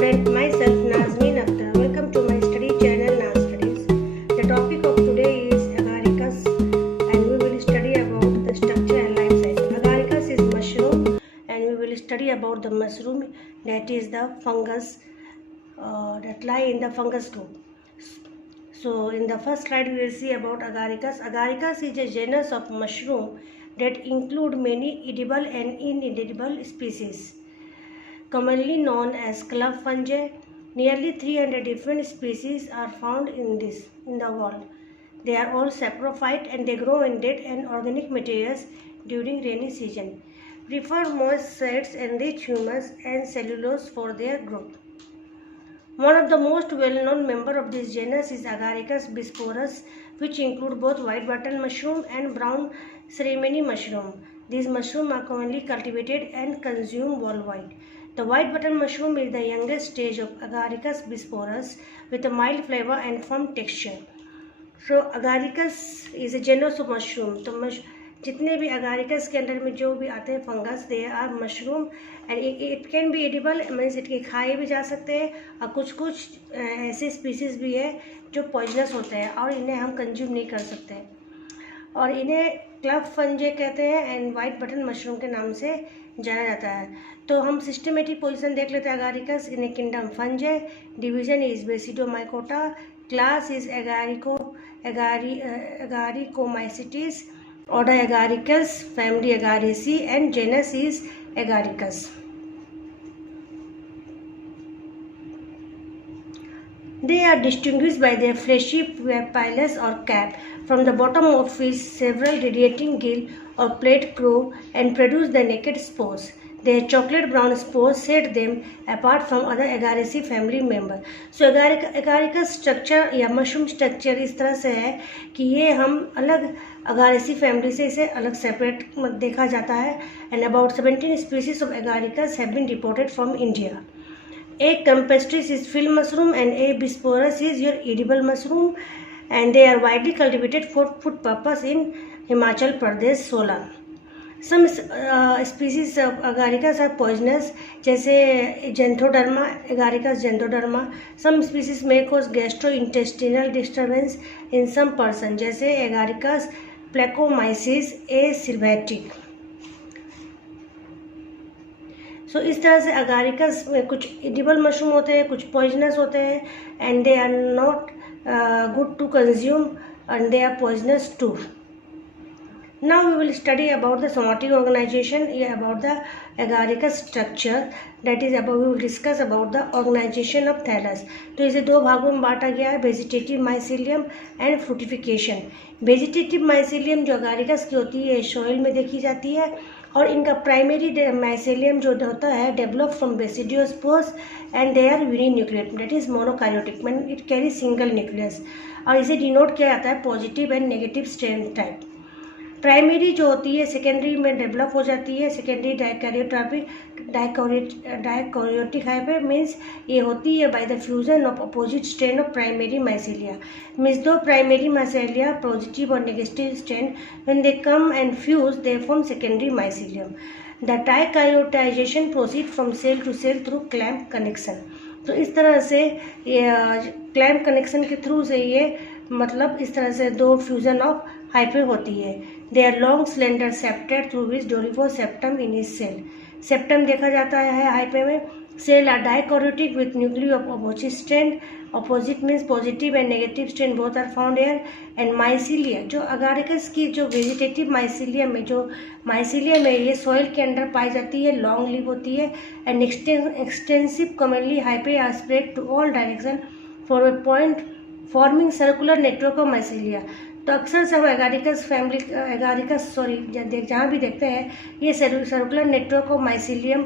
student, myself Nazmeen Akhtar. Welcome to my study channel Naz Studies. The topic of today is agaricus and we will study about the structure and life cycle. Agaricus is mushroom and we will study about the mushroom, that is the fungus that lie in the fungus group. So in the first slide we will see about agaricus. Agaricus is a genus of mushroom that include many edible and inedible species, commonly known as club fungi. Nearly 300 different species are found in the world. They are all saprophyte and they grow in dead and organic materials during rainy season. Prefer moist sites and rich humus and cellulose for their growth. One of the most well-known member of this genus is Agaricus bisporus, which include both white button mushroom and brown ceremony mushroom. These mushrooms are commonly cultivated and consumed worldwide. The white button mushroom is the youngest stage of Agaricus bisporus with a mild flavor and firm texture. So Agaricus is a genus of mushroom. तो जितने भी Agaricus के अंदर में जो भी आते हैं fungus, they are mushroom and it can be edible, means it के खाए भी जा सकते हैं और कुछ ऐसे स्पीसीज भी है जो पॉइजनस होते हैं और इन्हें हम कंज्यूम नहीं कर सकते और इन्हें क्लब फंजे कहते हैं एंड वाइट बटन मशरूम के नाम से जाना जाता है. तो हम सिस्टमेटिक पोजीशन देख लेते हैं Agaricus in a kingdom fungi. Division is basidiomycota, class is agaricomycetes, order Agaricus, family Agaricaceae and genus is Agaricus. They are distinguished by their fleshy pilus or cap. From the bottom of which several radiating gill or plate grow and produce the naked spores. Their chocolate brown spores set them apart from other Agaricaceae family member. So Agaricus structure या mushroom structure इस तरह से है कि ये हम अलग Agaricaceae family से इसे अलग सेपरेट देखा जाता है. And about 17 species of Agaricus have been reported from India. A campestris is field mushroom and A bisporus is your edible mushroom and they are widely cultivated for food purpose in Himachal Pradesh, Solan. Some species of Agaricus are poisonous, जैसे Xanthoderma, Agaricus xanthoderma. Some species may cause gastrointestinal disturbance in some person, जैसे Agaricus pleomyces a sylvatic. सो इस तरह से Agaricus में कुछ edible mushroom होते हैं, कुछ पॉइजनस होते हैं and they are not good to consume and they are poisonous too. Now we will study about the somatic organization, about the Agaricus structure, that is about we will discuss about the organization of thallus. तो इसे दो भागों में बांटा गया है, vegetative mycelium and fructification. Vegetative mycelium जो Agaricus की होती है सॉइल में देखी जाती है और इनका प्राइमरी माइसीलियम जो होता है develop from basidiospores and they are uninucleate, that is monokaryotic, mean it carry single nucleus और इसे डिनोट किया जाता है positive and negative strain type. Primary जो होती है सेकेंडरी में डेवलप हो जाती है. सेकेंडरी डाइकैरियोटिक हाइब्रिड मीन्स ये होती है by the fusion of opposite strain of primary mycelia. Means दो प्राइमरी माइसीलिया पॉजिटिव और negative strain when they come and fuse they form secondary mycelium. The dikaryotization proceed from cell to cell through clamp connection. तो इस तरह से clamp connection के through से ये मतलब इस तरह से दो फ्यूजन ऑफ हाइपे होती है. They are long cylinder septed through which dolipore septum in is cell. Septum देखा जाता है हाइपे में. Cell are dikaryotic with nuclei of opposite strain. Opposite means positive and negative strain both are found here. And mycelia जो Agaricus की जो vegetative mycelium है, जो mycelium है ये सॉइल के अंदर पाई जाती है, लॉन्ग लिव होती है and extensive commonly hyphae are spread to all direction for a point forming circular network of mycelia. तो अक्सर सब Agaricus फैमिली जहाँ भी देखते हैं ये सर्कुलर नेटवर्क ऑफ माइसीलियम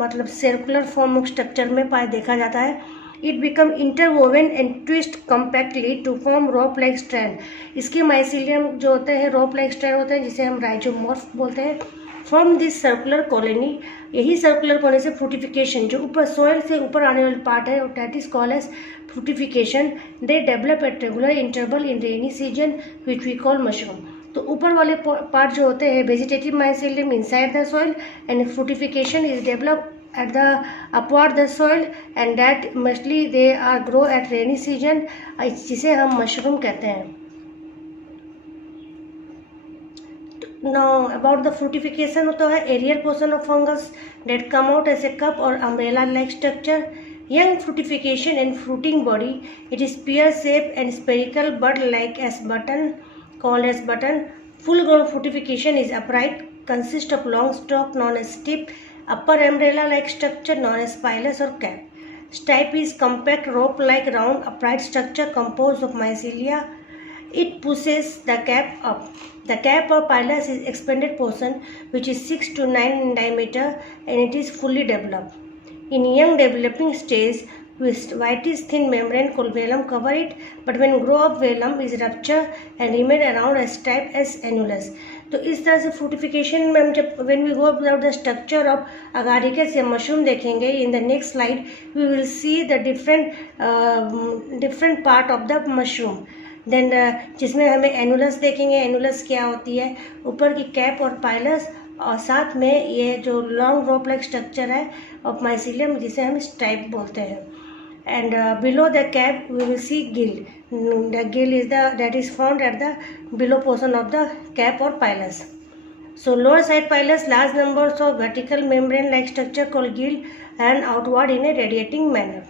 मतलब सर्कुलर फॉर्म ऑफ स्ट्रक्चर में देखा जाता है. It become interwoven and twist compactly to form rope like strand. इसके माइसीलियम जो होते हैं रोप लाइक स्ट्रैंड होते हैं जिसे हम राइजोमॉर्फ बोलते हैं. फ्रॉम दिस सर्कुलर कॉलोनी, यही सर्कुलर कॉलोनी से फ्रूटिफिकेशन जो ऊपर सॉइल से ऊपर आने वाली पार्ट है that is called as fructification. They develop at regular interval in rainy season which we call mushroom. तो ऊपर वाले पार्ट जो होते हैं vegetative mycelium inside the soil and fructification is develop at the upward the soil and that mostly they are grow at rainy season, जिसे हम mushroom कहते हैं. Now about the fructification होता है aerial portion of fungus that come out as a cup or umbrella like structure. Young fructification and fruiting body, it is pear shape and spherical bud like as button, called as button. Full grown fructification is upright, consists of long stalk known as tip, upper umbrella like structure known as pilus or cap. Stipe is compact rope like round upright structure composed of mycelia. It pushes the cap up. The cap or pilus is expanded portion which is 6 to 9 in diameter and it is fully developed. In young developing stage, with whitish thin membrane called velum cover it, but when grow up velum is rupture and remain around as type as annulus. तो इस तरह से फ्रूटिफिकेशन में हम जब when we go about the structure of agaricus या mushroom देखेंगे, in the next slide we will see the different part of the mushroom. Then जिसमें हमें एनुलस देखेंगे. एनुलस क्या होती है, ऊपर की कैप और पाइलस और साथ में ये जो लॉन्ग रोप लाइक स्ट्रक्चर है ऑफ माइसीलियम जिसे हम स्टाइप बोलते हैं. And below the cap we will see gill. The gill is that is found at the below portion of the cap और pileus. So lower side pilus large numbers of vertical membrane like structure called gill and outward in a radiating manner.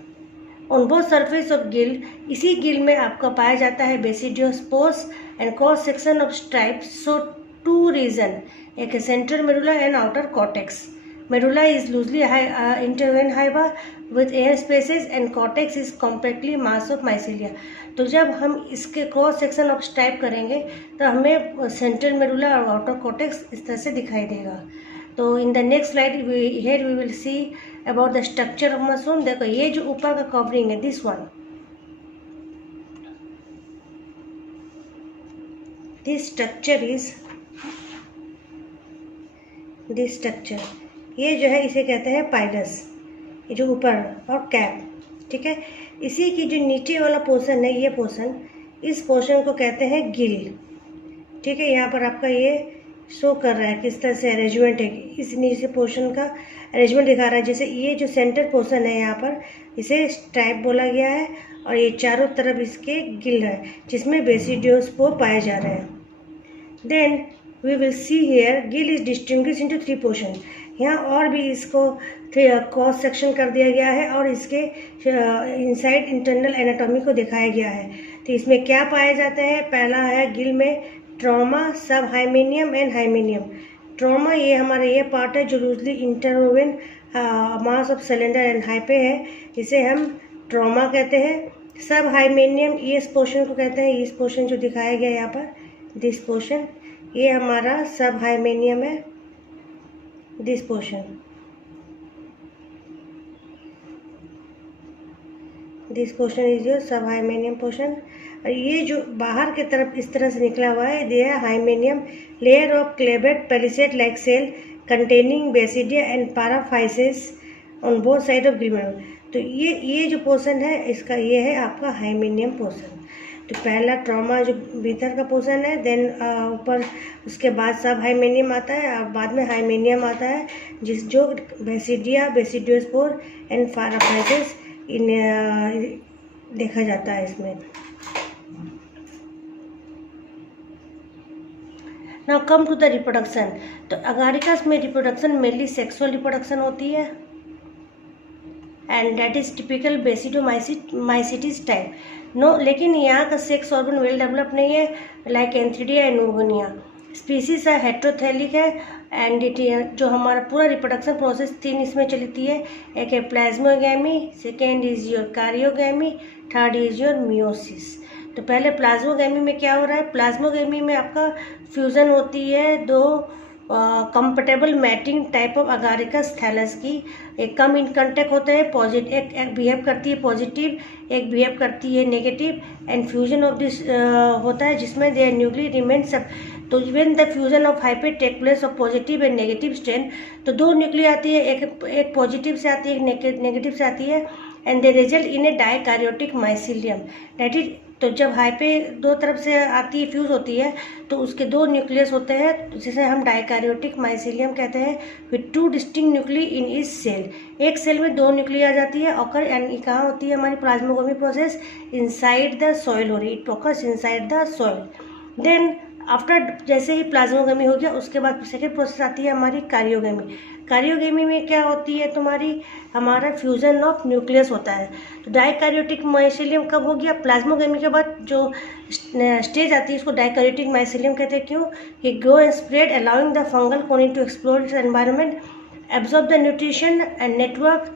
On both surface of gill, इसी गिल में आपका पाया जाता है basidiosperms and cross section of stripes. So two region, एक central medulla and outer cortex. Medulla is loosely intervened hyba with air spaces and cortex is compactly mass of mycelia. तो जब हम इसके क्रॉस सेक्शन ऑफ स्ट्राइप करेंगे तो हमें central medulla और outer cortex इस तरह से दिखाई देगा. तो in the next slide here we will see about the structure of mushroom. देखो ये जो ऊपर का कवरिंग है this one, this structure is this structure, ये जो है इसे कहते हैं पाइलस, ये जो ऊपर और कैप. ठीक है, इसी की जो नीचे वाला पोर्शन है ये पोर्शन, इस पोर्शन को कहते हैं गिल. ठीक है, यहाँ पर आपका ये शो कर रहा है किस तरह से अरेंजमेंट है. इस नीचे पोर्शन का अरेंजमेंट दिखा रहा है. जैसे ये जो सेंटर पोर्शन है यहाँ पर इसे स्ट्राइप बोला गया है और ये चारों तरफ इसके गिल है जिसमें बेसिडियोस्पोर पाए जा रहे हैं. Then we will see here gill is distinguish into 3 portion. यहाँ और भी इसको क्रॉस सेक्शन कर दिया गया है और इसके इनसाइड इंटरनल एनाटॉमी को दिखाया गया है. तो इसमें क्या पाया जाता है, पहला है गिल में ट्रॉमा, सब हाइमेनियम एंड हाइमेनियम. ट्रॉमा ये हमारा ये पार्ट है जो loosely interwoven mass of cylinder and hyphae है, इसे हम ट्रॉमा कहते हैं. सब हाइमेनियम ये इस पोर्शन को कहते हैं. इस पोर्शन जो दिखाया गया यहाँ पर दिस पोर्शन, ये हमारा सब हाइमेनियम है. This portion, this portion is your सब हाइमेनियम पोर्शन. और ये जो बाहर की तरफ इस तरह से निकला हुआ है they are hymenium layer of clavate palisade like cell containing basidia and paraphysis on both side of gill. तो ये जो पोर्शन है इसका ये है आपका हाइमेनियम पोर्शन. तो पहला ट्रॉमा जो भीतर का पोर्शन है, देन ऊपर उसके बाद सब हाइमेनियम आता है और बाद में हाइमेनियम आता है जिस जो बेसिडिया, बेसिडियोस्पोर एंड पाराफाइसिस इन देखा जाता है इसमें. Now come to the reproduction. तो अगारिकस में रिप्रोडक्शन मेनली सेक्सुअल रिप्रोडक्शन होती है and that is typical basidiomycetes type. No, लेकिन यहाँ का सेक्स ऑर्गन वेल डेवलप नहीं है like antheridia and oogonia. Species है हेट्रोथैलिक है एंड इट जो हमारा पूरा रिप्रोडक्शन प्रोसेस 3 इसमें चलती है. एक है plasmogamy, second is your karyogamy, third is your meiosis. तो पहले प्लाज्मोगैमी में क्या हो रहा है, प्लाज्मोगैमी में आपका फ्यूज़न होती है दो compatible mating type of Agaricus thallus की. एक कम इन कंटेक्ट होते हैं, पॉजिटिव एक बिहेव करती है पॉजिटिव, एक बिहेव करती है negative and fusion of this होता है जिसमें देयर न्यूक्ली रिमेन सब. तो when the fusion of hyphae take place of positive and negative strain, तो 2 न्यूक्ली आती है, एक पॉजिटिव से आती है, एक नेगेटिव से आती है and they result in A dikaryotic mycelium. That is तो जब हाइपे दो तरफ से आती है, फ्यूज़ होती है, तो उसके दो न्यूक्लियस होते हैं जिसे हम डाइकैरियोटिक माइसीलियम कहते हैं, with 2 distinct nuclei in each cell. एक सेल में 2 न्यूक्ली आ जाती है। ऑकर एंड कहाँ होती है हमारी plasmogamy process? Inside the soil हो रही, it occurs inside the soil. Then after जैसे ही प्लाज्मोगमी हो गया, उसके बाद सेकेंड प्रोसेस आती है हमारी कार्योगेमी। कार्योगेमी में क्या होती है तुम्हारी? हमारा फ्यूजन ऑफ न्यूक्लियस होता है। तो डाइकैरियोटिक माइसीलियम कब हो गया? प्लाज्मोगेमी के बाद जो स्टेज आती है उसको डाइकैरियोटिक माइसीलियम कहते हैं। क्यों? कि grow and spread allowing the fungal colony to explore its environment, absorb the nutrition and network,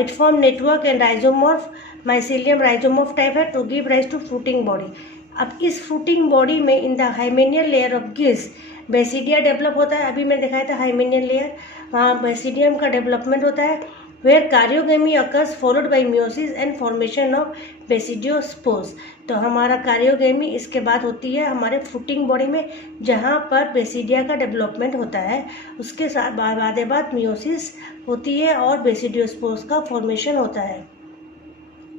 it form network and rhizomorph. Mycelium rhizomorph type है to give rise to fruiting body. अब इस fruiting body में in the hymenial layer of gills basidia develop होता है। अभी मैंने दिखाया था हाइमेनियल लेयर, वहाँ बेसिडियम का डेवलपमेंट होता है। Where karyogamy occurs followed by meiosis and formation of basidiospores. तो हमारा कार्योगेमी इसके बाद होती है हमारे फ्रूटिंग बॉडी में, जहाँ पर बेसिडिया का डेवलपमेंट होता है। उसके साथ बाद मियोसिस होती है और बेसिडियोस्पोर्स का फॉर्मेशन होता है।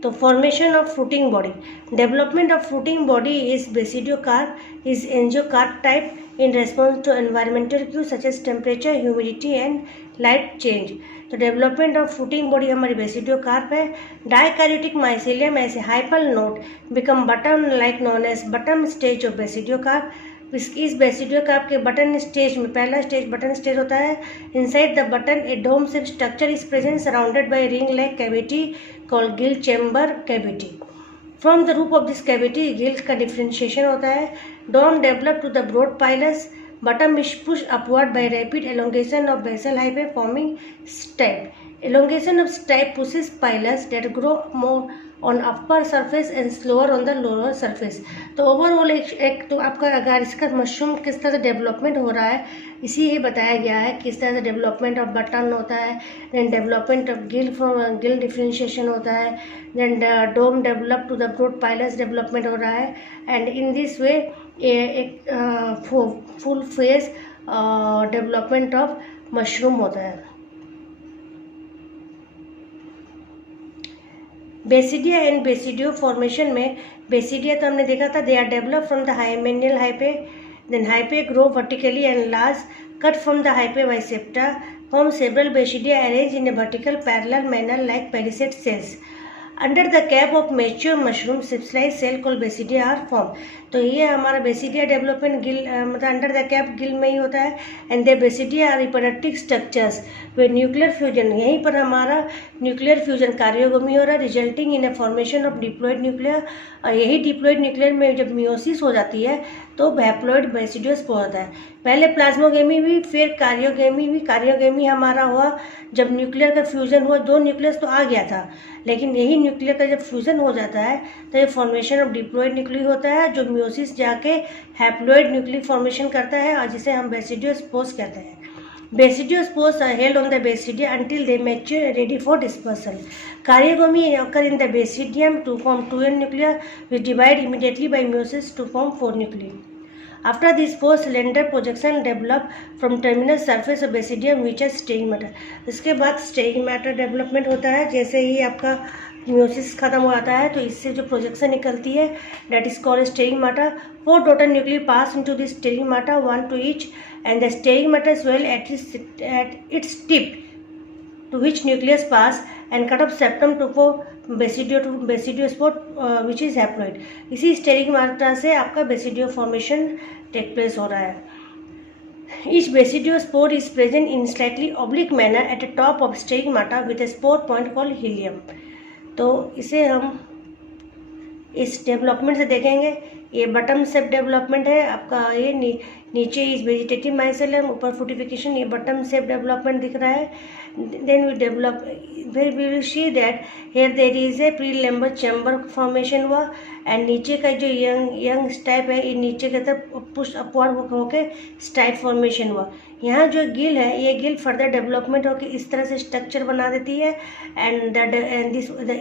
तो formation of fruiting body, development of fruiting body is basidiocarp is angiocarp type in response to environmental cues such as temperature, humidity and light change। तो डेवलपमेंट ऑफ फ्रूटिंग बॉडी हमारी basidiocarp है। Dikaryotic mycelium ऐसे hyphal knot become button like known as button stage of basidiocarp. इस basidiocarp के button stage में पहला stage button stage होता है। Inside the button a dome shape structure is present surrounded by ring like cavity called gill chamber cavity. From the roof of this cavity gills का differentiation होता है। Dome develop to the broad pileus, button is push upward by rapid elongation of basal hyphae forming stipe. Elongation of stipe pushes pileus that grow more on upper surface and slower on the lower surface. तो overall एक तो आपका अगर इसका mushroom किस तरह से development हो रहा है इसी ये बताया गया है, किस तरह से डेवलपमेंट ऑफ बटन होता है, then development of gill differentiation होता है, then dome develop to the broad pileus development हो रहा है, एंड इन दिस वे एक full phase development of mushroom होता है। बेसिडिया एंड बेसिडियो फॉर्मेशन में बेसिडिया तो हमने देखा था, they are develop from the hymenial hyphae, then hyphae grow vertically and large, cut from the hyphae by septa, form several basidia arrange in a vertical parallel manner like palisade cells. Under the cap of mature mushroom specialised cell called basidia are form. तो ये हमारा basidia development Gill मतलब under the cap Gill में ही होता है। And the basidia are reproductive structures where nuclear fusion, यहीं पर हमारा न्यूक्लियर फ्यूजन कार्योगमी हो रहा है, resulting in a formation of diploid nuclear. और यही डिप्लॉयड न्यूक्लियर में जब मियोसिस हो जाती है तो हैप्लॉयड बेसिडियोस्पोर होता है। पहले प्लाज्मोगेमी हुई, फिर कार्योगेमी हुई। कार्योगेमी हमारा हुआ जब न्यूक्लियर का फ्यूजन हुआ, 2 न्यूक्लियस तो आ गया था, लेकिन यही न्यूक्लियर का जब फ्यूजन हो जाता है तो ये फॉर्मेशन ऑफ डिप्लॉयड न्यूक्ली होता है, जो मियोसिस जाके हैप्लॉयड न्यूक्ली फॉर्मेशन करता है और जिसे हम बेसिडियोस्पोर्स कहते हैं। Basidiospours are held on the basidia until they mature ready for dispersal. Karyogamy occur in the basidium to form 2n nuclei which divide immediately by meiosis to form 4 nuclei. After this, 4 cylinder projection develop from terminal surface of basidium which is staying matter. इसके बाद staying matter development होता है। जैसे ही आपका meiosis खत्म हो जाता है तो इससे जो प्रोजेक्शन निकलती है that is called staying matter. 4 total nuclei pass into this staying matter, 1 to each, and the staying matter swell at its tip to which nucleus pass and cut off septum to form basidiospore which is haploid. इसी steric मात्रा से आपका basidio formation take place हो रहा है। Each basidiospore is present in slightly oblique manner at the top of stigmata with a spore point called helium. तो इसे हम इस डेवलपमेंट से देखेंगे। ये बटम शेप डेवलपमेंट है आपका, ये नीचे इस वेजिटेटिव माइसेलियम, ऊपर फ्रूटिफिकेशन, ये बटम शेप डेवलपमेंट दिख रहा है। देन वी डेवलप, फिर we will see that here there is a prelamellar chamber formation हुआ, एंड नीचे का जो यंग स्टाइप है ये नीचे की तरफ पुश अपवर्ड होके स्टाइप फॉर्मेशन हुआ। यहाँ जो गिल है ये गिल फर्दर डेवलपमेंट होकर इस तरह से स्ट्रक्चर बना देती है, एंड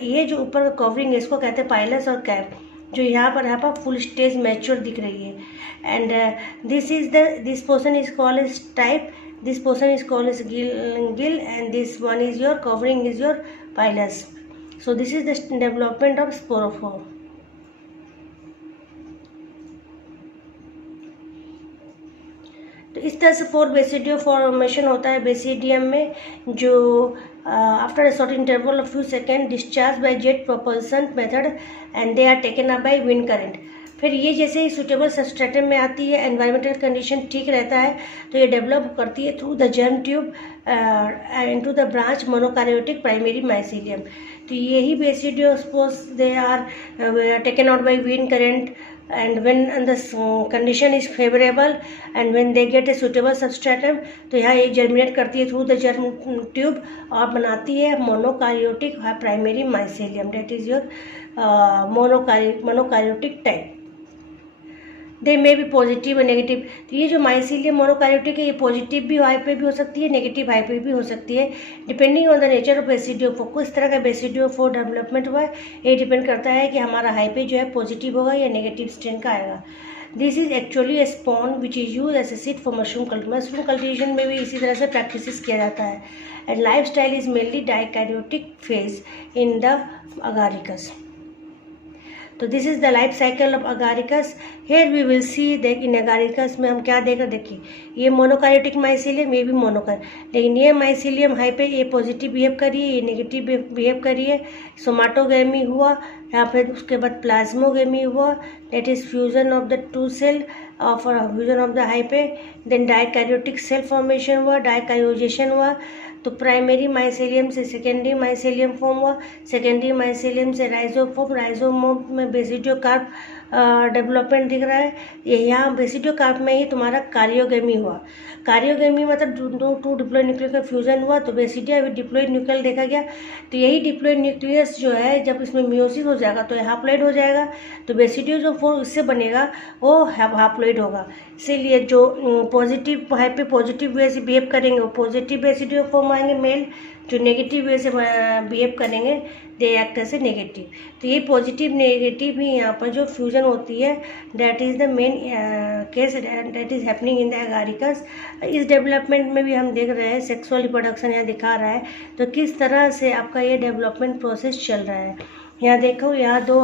ये जो ऊपर का कवरिंग है इसको कहते हैं पाइलस और कैप, जो यहाँ पर फुल स्टेज मैच्योर दिख रही है। And this portion is called as stipe, this portion is called as gill and this one is your covering is your pileus. So this is the development of sporophore. इस तरह से 4 basidio formation होता है basidium में, जो after a short interval of few second discharge by jet propulsion method and they are taken up by wind current. फिर ये जैसे ही सुटेबल सबस्ट्रेटम में आती है, एनवायरमेंटल कंडीशन ठीक रहता है, तो ये डेवलप करती है through the germ tube into the branch monokaryotic primary mycelium. तो यही basidiospores they are taken out by wind current and when the condition is favorable and when they get a suitable substratum, तो यहाँ एक germinate करती है through the germ tube और बनाती है monokaryotic primary mycelium, that is your monokaryotic type. They may be positive और negative. तो ये जो माइसीलियम मोनोकार्योटिक है, ये पॉजिटिव भी हाई पे भी हो सकती है, नेगेटिव हाई पे भी हो सकती है, depending on the nature of basidiophore. किस तरह का बेसिडियोफोर डेवलपमेंट हुआ है ये डिपेंड करता है कि हमारा हाई पे जो है पॉजिटिव होगा या नेगेटिव स्ट्रेन का आएगा। This is actually a spawn which is use as a seed for mushroom cultivation में भी इसी तरह से प्रैक्टिस किया जाता है। And life style is mainly dikaryotic phase in the Agaricus. तो this is the life cycle of Agaricus. Here we will see that in Agaricus में हम क्या देखें, देखिए ये मोनोकार्योटिक माइसीलियम, ये भी मोनोकार, लेकिन ये माइसीलियम हाई पे ये पॉजिटिव बिहेव करिए, ये नेगेटिव बिहेव करिए। सोमाटोगेमी हुआ, यहाँ पे उसके बाद प्लाज्मोगेमी हुआ, that is fusion of the two cell of fusion of the hyphae. Then dikaryotic cell formation हुआ, डाइकायोजेशन हुआ, तो प्राइमरी माइसेलियम से सेकेंडरी माइसेलियम फॉर्म हुआ, सेकेंडरी माइसेलियम से राइजोफॉर्म, राइजोमोम में बेसिडियोकार्प डेवलपमेंट दिख रहा है। ये यहाँ बेसिडियोकार्प में ही तुम्हारा कार्योगेमी हुआ। कार्योगेमी मतलब टू डिप्लॉयड न्यूक्लियस का फ्यूजन हुआ, तो बेसिडिया विद डिप्लॉयड न्यूक्लियस देखा गया। तो यही डिप्लॉयड न्यूक्लियस जो है जब इसमें मियोसिस हो जाएगा तो हाप्लॉइड हो जाएगा, तो बेसिडियो जो फोर इससे बनेगा वो हाप्लॉइड होगा। इसीलिए जो positive hyphae positive way से बिहेव करेंगे वो पॉजिटिव बेसिडियो फॉर्म आएंगे मेल, जो नेगेटिव वे से बिहेव करेंगे they act as a negative. तो ये पॉजिटिव नेगेटिव ही यहाँ पर जो फ्यूजन होती है that is the main case that is happening in the Agaricus. इस डेवलपमेंट में भी हम देख रहे हैं सेक्सुअल रिप्रोडक्शन यहाँ दिखा रहा है, तो किस तरह से आपका ये डेवलपमेंट प्रोसेस चल रहा है। यहाँ देखो, यहाँ दो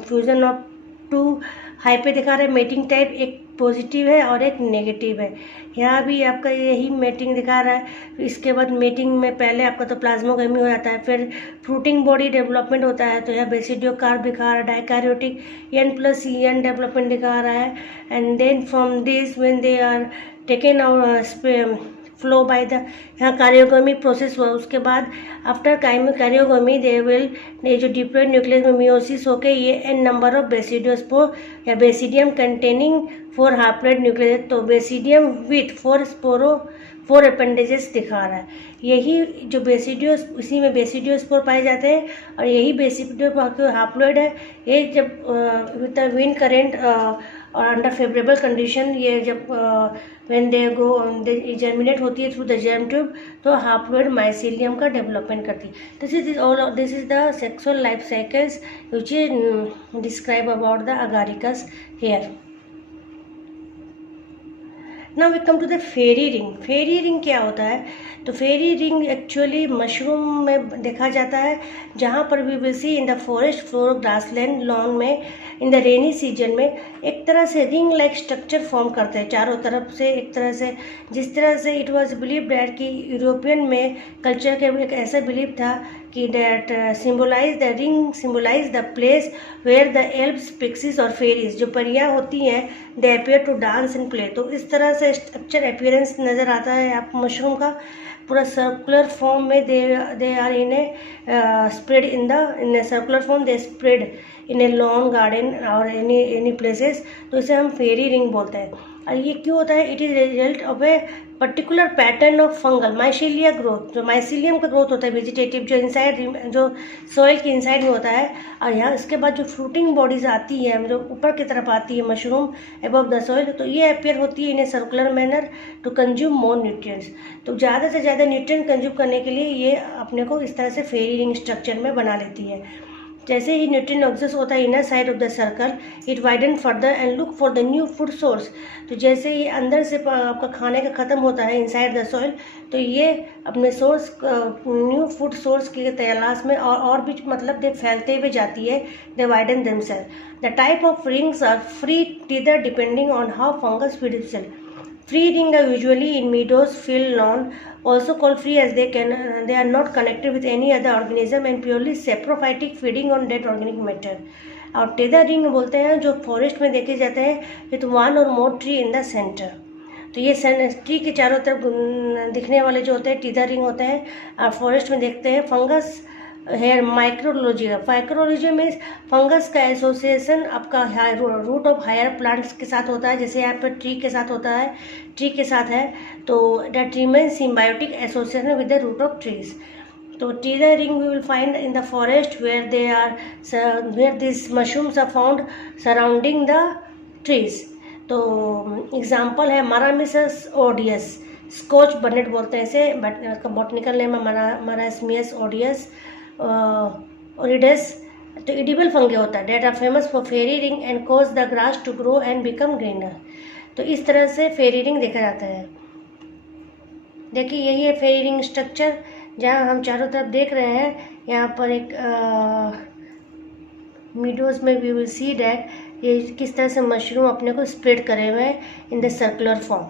फ्यूजन ऑफ टू हाई पे दिखा रहे हैं मेटिंग टाइप, एक पॉजिटिव है और एक नेगेटिव है। यहाँ भी आपका यही मेटिंग दिखा रहा है। इसके बाद मेटिंग में पहले आपका तो प्लाज्मोगेमी हो जाता है, फिर फ्रूटिंग बॉडी डेवलपमेंट होता है, तो यहाँ बेसिडियोकार्प दिखा रहा है, डाइकैरियोटिक N+N डेवलपमेंट दिखा रहा है। And then from this when they are taken out flow by the, यहाँ कार्योगमी प्रोसेस हुआ, उसके बाद आफ्टर कार्योगमी दे विल, ये जो डिप्लॉयड न्यूक्लियस में मियोसिस होके ये n नंबर ऑफ बेसिडियोस्पोर या बेसिडियम कंटेनिंग 4 हाप्लॉइड न्यूक्लियस, तो बेसिडियम विथ 4 अपेंडेजेस दिखा रहा है। यही जो बेसिडियोस, इसी में बेसिडियोस्पोर पाए जाते हैं और यही बेसिडियो हाप्लॉइड है। ये जब विद द विंड करेंट और अंडर फेवरेबल कंडीशन ये जब व्हेन दे गो जर्मिनेट होती है थ्रू द जर्म ट्यूब, तो हाप्लॉइड माइसीलियम का डेवलपमेंट करती है। This is the sexual life cycles which is describe about the Agaricus here. Now we come to the fairy ring. Fairy ring क्या होता है? तो फेरी रिंग एक्चुअली मशरूम में देखा जाता है, जहाँ पर we will see in the forest floor grassland lawn में इन द रेनी सीजन में एक तरह से रिंग लाइक स्ट्रक्चर फॉर्म करते हैं चारों तरफ से। एक तरह से जिस तरह से इट वाज बिलीव डैट कि यूरोपियन में कल्चर के एक ऐसा बिलीव था कि that symbolise the ring symbolise the place where the elves, pixies और फेरीज जो परियां होती हैं they appear to dance and play. तो इस तरह से स्ट्रक्चर अपीयरेंस नज़र आता है आप मशरूम का, पूरा सर्कुलर फॉर्म में they are in a spread in a circular form, they spread in a lawn garden और एनी प्लेसेस, तो इसे हम फेरी रिंग बोलते हैं। और ये क्यों होता है? It is result of a particular pattern of fungal mycelia growth. जो माइसीलियम का ग्रोथ होता है वेजिटेटिव, जो इनसाइड जो सॉइल के इनसाइड में होता है, और यहाँ इसके बाद जो फ्रूटिंग बॉडीज आती है जो ऊपर की तरफ आती है मशरूम अबव द सॉइल, तो ये अपियर होती है in a circular manner to consume more nutrients. तो ज़्यादा से ज़्यादा न्यूट्रिएंट कंज्यूम करने के लिए ये अपने को इस तरह से फेरी रिंग स्ट्रक्चर में बना लेती है। जैसे ही न्यूट्रिएंट एग्जॉस्ट होता है inner side of the circle, it widen further and look for the new food source. तो जैसे ही अंदर से आपका खाने का ख़त्म होता है इनसाइड द सॉइल, तो ये अपने सोर्स न्यू फूड सोर्स की तलाश में और भी मतलब दे फैलते हुए जाती है, they widen themself. The type of rings are free tether depending on how fungus feed itself. Free ring are usually in meadows, field, lawn, also called free as they are not connected with any other organism and purely saprophytic, feeding on dead organic matter. और tether ring बोलते हैं जो forest में देखे जाते हैं with one और मोर tree in the centre. तो ये ट्री के चारों तरफ दिखने वाले जो होते हैं टीदर रिंग होते हैं, और फॉरेस्ट में देखते हैं फंगस हेयर माइक्रोलॉजी। माइक्रोलॉजी में फंगस का एसोसिएशन आपका रूट ऑफ हायर प्लांट्स के साथ होता है, जैसे यहाँ पर ट्री के साथ होता है, ट्री के साथ है तो that remain symbiotic association with the root of trees. तो tether ring we will find in the forest where this mushrooms are found surrounding the trees. तो एग्जाम्पल है मारामिसस ओडियस, स्कॉच बर्नेट बोलते हैं इसे, बट इसका बॉटनिकल नेम है मारास्मियस ओडियस ओरिडस। तो edible fungi होता है that are famous for fairy ring and cause the grass to grow and become greener. तो इस तरह से फेरी रिंग देखा जाता है। देखिए यही है फेरी रिंग स्ट्रक्चर जहाँ हम चारों तरफ देख रहे हैं। यहाँ पर एक मीडोज में वी विल सी डैट ये किस तरह से मशरूम अपने को स्प्रेड करे हुए हैं in the circular form.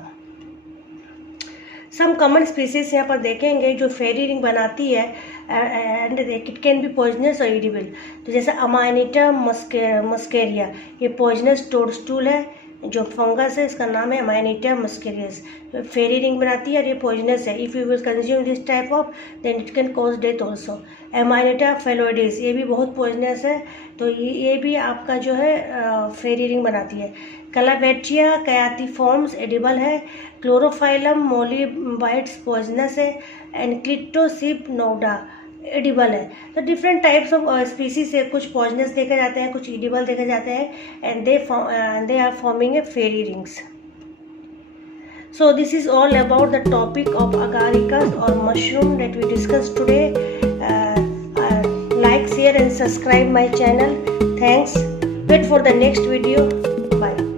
Some common species यहाँ पर देखेंगे जो फेरी रिंग बनाती है and it can be poisonous और एडिबल। तो जैसे अमानिटा मस्केरिया, ये पॉइजनस टोडस्टूल है जो फंगस है, इसका नाम है अमानिटा मस्केरियस। फेरी रिंग बनाती है और ये पॉइजनस है। If you will consume this type of then it can cause death also. Amanita phalloides, ये भी बहुत पॉइजनस है, तो ये भी आपका जो है फेरी रिंग बनाती है। कलावेटिया कैयाथिफॉर्म्स एडिबल है। क्लोरोफाइलम मोलिबाइट्स पॉइजनस है एंड क्लिटोसिप नोडा एडिबल है। तो डिफरेंट टाइप्स ऑफ स्पीसीज से कुछ पॉइजनस देखे जाते हैं, कुछ एडिबल देखे जाते हैं and they are forming a fairy rings. So this is all about the topic of agaricus or mushroom that we discussed today. Like, share and subscribe my channel. Thanks. Wait for the next video. Bye.